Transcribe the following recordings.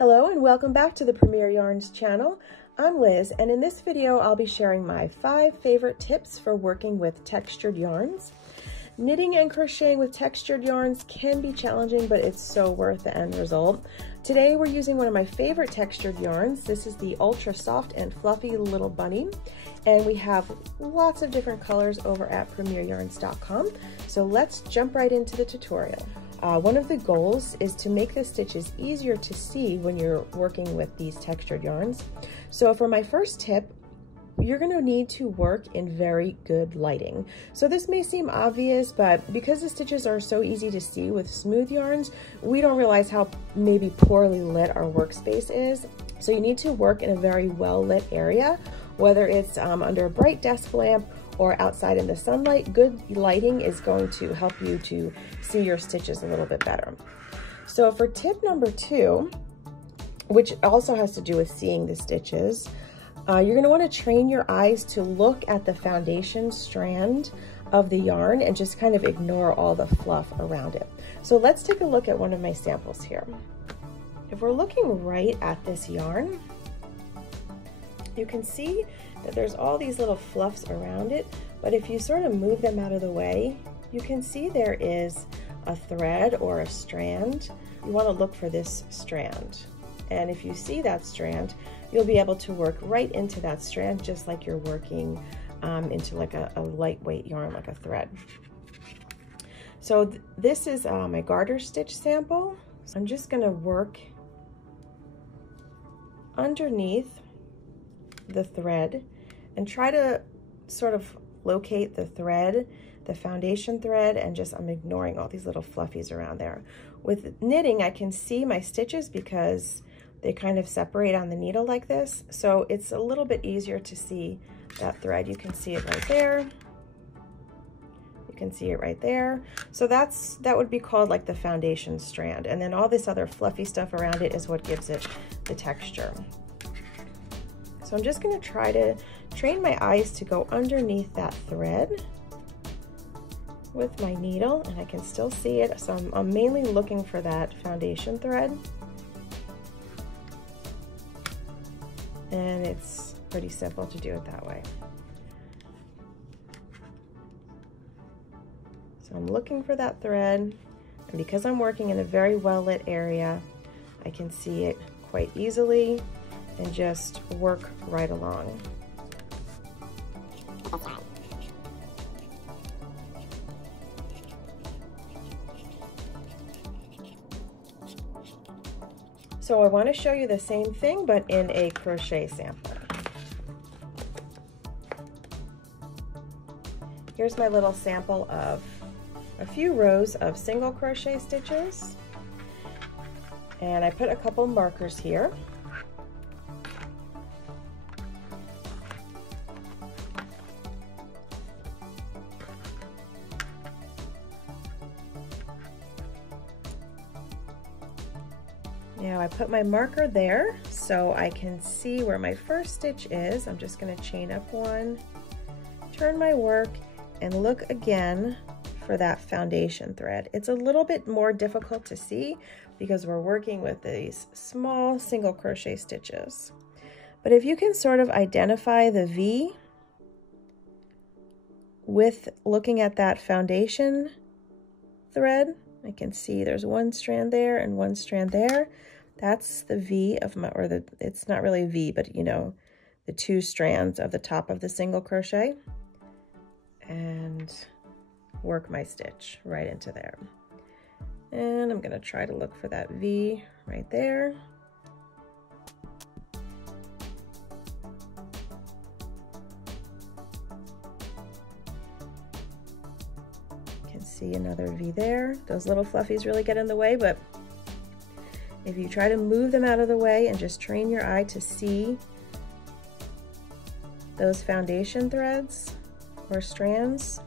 Hello and welcome back to the Premier Yarns channel. I'm Liz, and in this video I'll be sharing my 5 favorite tips for working with textured yarns. Knitting and crocheting with textured yarns can be challenging, but it's so worth the end result. Today we're using one of my favorite textured yarns. This is the ultra soft and fluffy Little Bunny, and we have lots of different colors over at premieryarns.com. So let's jump right into the tutorial. One of the goals is to make the stitches easier to see when you're working with these textured yarns. So for my first tip, you're going to need to work in very good lighting. So this may seem obvious, but because the stitches are so easy to see with smooth yarns, we don't realize how maybe poorly lit our workspace is. So you need to work in a very well lit area, whether it's under a bright desk lamp or outside in the sunlight. Good lighting is going to help you to see your stitches a little bit better. So for tip number 2, which also has to do with seeing the stitches, you're going to want to train your eyes to look at the foundation strand of the yarn and just kind of ignore all the fluff around it. So let's take a look at one of my samples here. If we're looking right at this yarn, you can see that there's all these little fluffs around it, but if you sort of move them out of the way, you can see there is a thread or a strand. You want to look for this strand. And if you see that strand, you'll be able to work right into that strand, just like you're working into like a lightweight yarn, like a thread. So this is my garter stitch sample. So I'm just going to work underneath the thread and try to sort of locate the thread, the foundation thread, and just I'm ignoring all these little fluffies around there. With knitting, I can see my stitches because they kind of separate on the needle like this, so it's a little bit easier to see that thread. You can see it right there. You can see it right there. So that would be called like the foundation strand, and then all this other fluffy stuff around it is what gives it the texture. So I'm just going to try to train my eyes to go underneath that thread with my needle, and I can still see it. So I'm mainly looking for that foundation thread. And it's pretty simple to do it that way. So I'm looking for that thread, and because I'm working in a very well lit area, I can see it quite easily and just work right along. So I want to show you the same thing, but in a crochet sample. Here's my little sample of a few rows of single crochet stitches. And I put a couple markers here. Now I put my marker there so I can see where my first stitch is. I'm just going to chain up one, turn my work, and look again for that foundation thread. It's a little bit more difficult to see because we're working with these small single crochet stitches. But if you can sort of identify the V with looking at that foundation thread, I can see there's one strand there and one strand there. That's the V of my, or the, it's not really a V, but you know, the 2 strands of the top of the single crochet, and work my stitch right into there. And I'm going to try to look for that V right there. You can see another V there. Those little fluffies really get in the way, but if you try to move them out of the way and just train your eye to see those foundation threads or strands,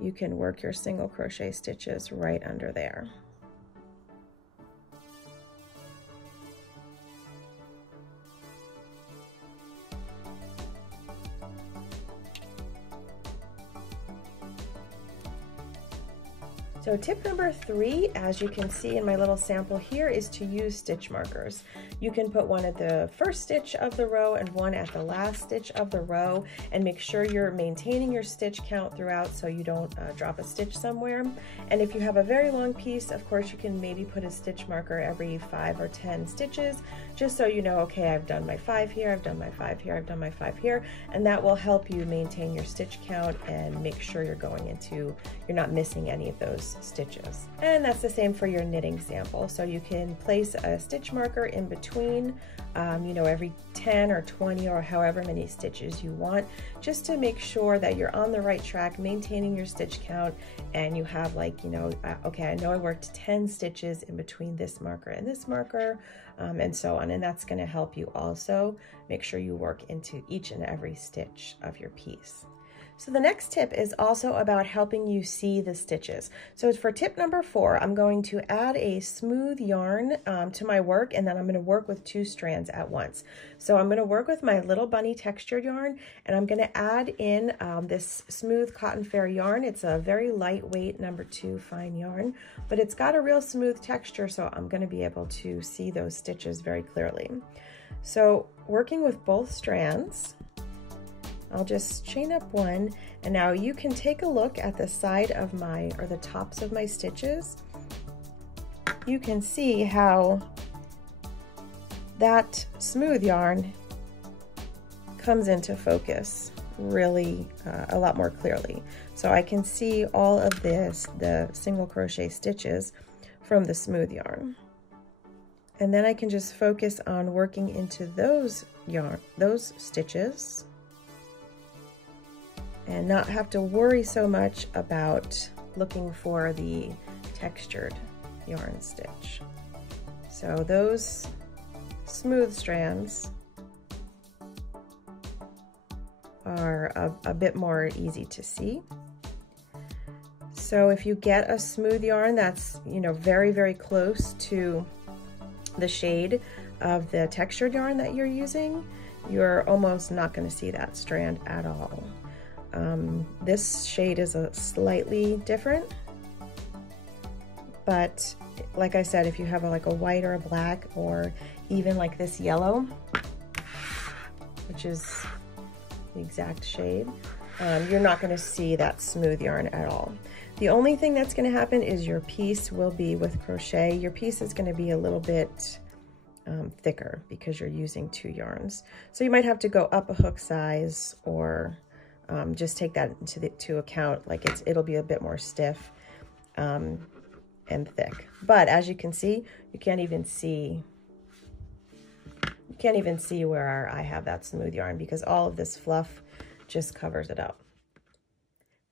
you can work your single crochet stitches right under there. So tip number 3, as you can see in my little sample here, is to use stitch markers. You can put one at the first stitch of the row and one at the last stitch of the row, and make sure you're maintaining your stitch count throughout so you don't drop a stitch somewhere. And if you have a very long piece, of course you can maybe put a stitch marker every 5 or 10 stitches, just so you know, okay, I've done my 5 here, I've done my 5 here, I've done my 5 here, and that will help you maintain your stitch count and make sure you're not missing any of those stitches. And that's the same for your knitting sample. So you can place a stitch marker in between, you know, every 10 or 20 or however many stitches you want, just to make sure that you're on the right track, maintaining your stitch count, and you have, like, you know, okay, I know I worked 10 stitches in between this marker and this marker, and so on. And that's going to help you also make sure you work into each and every stitch of your piece. So the next tip is also about helping you see the stitches. So for tip number 4, I'm going to add a smooth yarn to my work, and then I'm going to work with 2 strands at once. So I'm going to work with my Little Bunny textured yarn, and I'm going to add in this smooth cotton fair yarn. It's a very lightweight number 2 fine yarn, but it's got a real smooth texture, so I'm going to be able to see those stitches very clearly. So working with both strands, I'll just chain up one, and now you can take a look at the side of the tops of my stitches. You can see how that smooth yarn comes into focus really a lot more clearly. So I can see all of the single crochet stitches from the smooth yarn. And then I can just focus on working into those stitches, and not have to worry so much about looking for the textured yarn stitch. So those smooth strands are a bit more easy to see. So if you get a smooth yarn that's, you know, very, very close to the shade of the textured yarn that you're using, you're almost not going to see that strand at all. This shade is a slightly different, but like I said, if you have like a white or a black, or even like this yellow, which is the exact shade, you're not going to see that smooth yarn at all. The only thing that's going to happen is your piece will be, with crochet, your piece is going to be a little bit thicker because you're using 2 yarns. So you might have to go up a hook size, or just take that into account. Like it'll be a bit more stiff and thick. But as you can see, you can't even see where I have that smooth yarn, because all of this fluff just covers it up.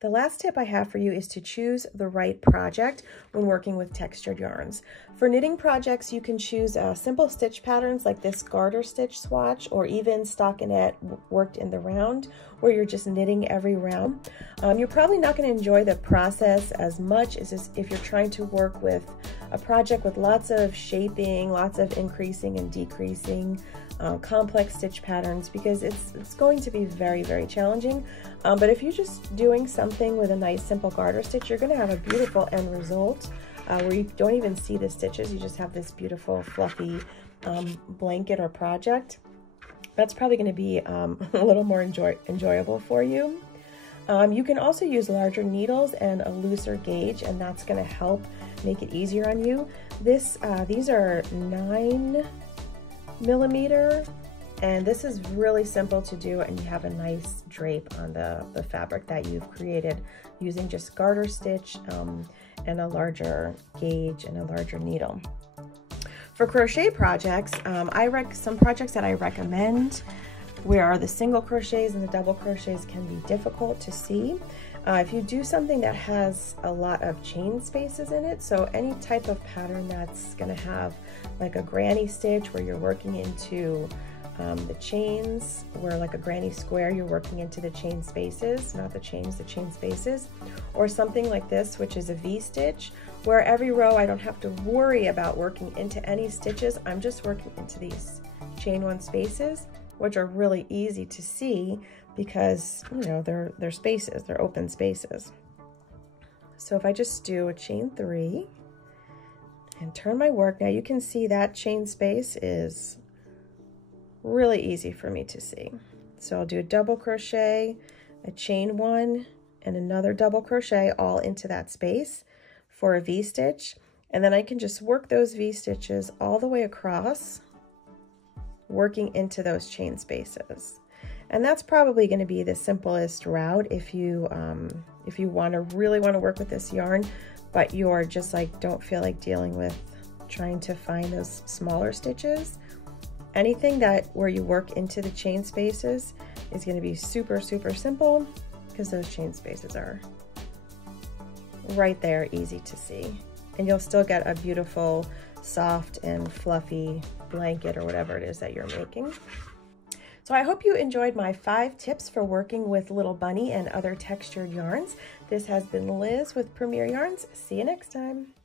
The last tip I have for you is to choose the right project when working with textured yarns. For knitting projects, you can choose simple stitch patterns like this garter stitch swatch, or even stockinette worked in the round, where you're just knitting every round. You're probably not going to enjoy the process as much as if you're trying to work with a project with lots of shaping, lots of increasing and decreasing, complex stitch patterns, because it's going to be very, very challenging. But if you're just doing something with a nice simple garter stitch, you're going to have a beautiful end result where you don't even see the stitches. You just have this beautiful fluffy blanket or project. That's probably going to be a little more enjoyable for you. You can also use larger needles and a looser gauge, and that's going to help make it easier on you. These are 9mm, and this is really simple to do, and you have a nice drape on the fabric that you've created using just garter stitch and a larger gauge and a larger needle. For crochet projects, some projects that I recommend where the single crochets and the double crochets can be difficult to see. If you do something that has a lot of chain spaces in it, so any type of pattern that's going to have like a granny stitch where you're working into the chains, where like a granny square, you're working into the chain spaces, not the chains, the chain spaces, or something like this, which is a V-stitch, where every row I don't have to worry about working into any stitches. I'm just working into these chain 1 spaces, which are really easy to see because, you know, they're spaces, they're open spaces. So if I just do a chain 3 and turn my work, now you can see that chain space is really easy for me to see. So I'll do a double crochet, a chain 1, and another double crochet all into that space for a V-stitch. And then I can just work those V-stitches all the way across, working into those chain spaces. And that's probably going to be the simplest route if you really want to work with this yarn, but you're just like don't feel like dealing with trying to find those smaller stitches. Anything where you work into the chain spaces is going to be super simple, because those chain spaces are right there, easy to see, and you'll still get a beautiful soft and fluffy blanket or whatever it is that you're making. So I hope you enjoyed my 5 tips for working with Little Bunny and other textured yarns. This has been Liz with Premier Yarns. See you next time.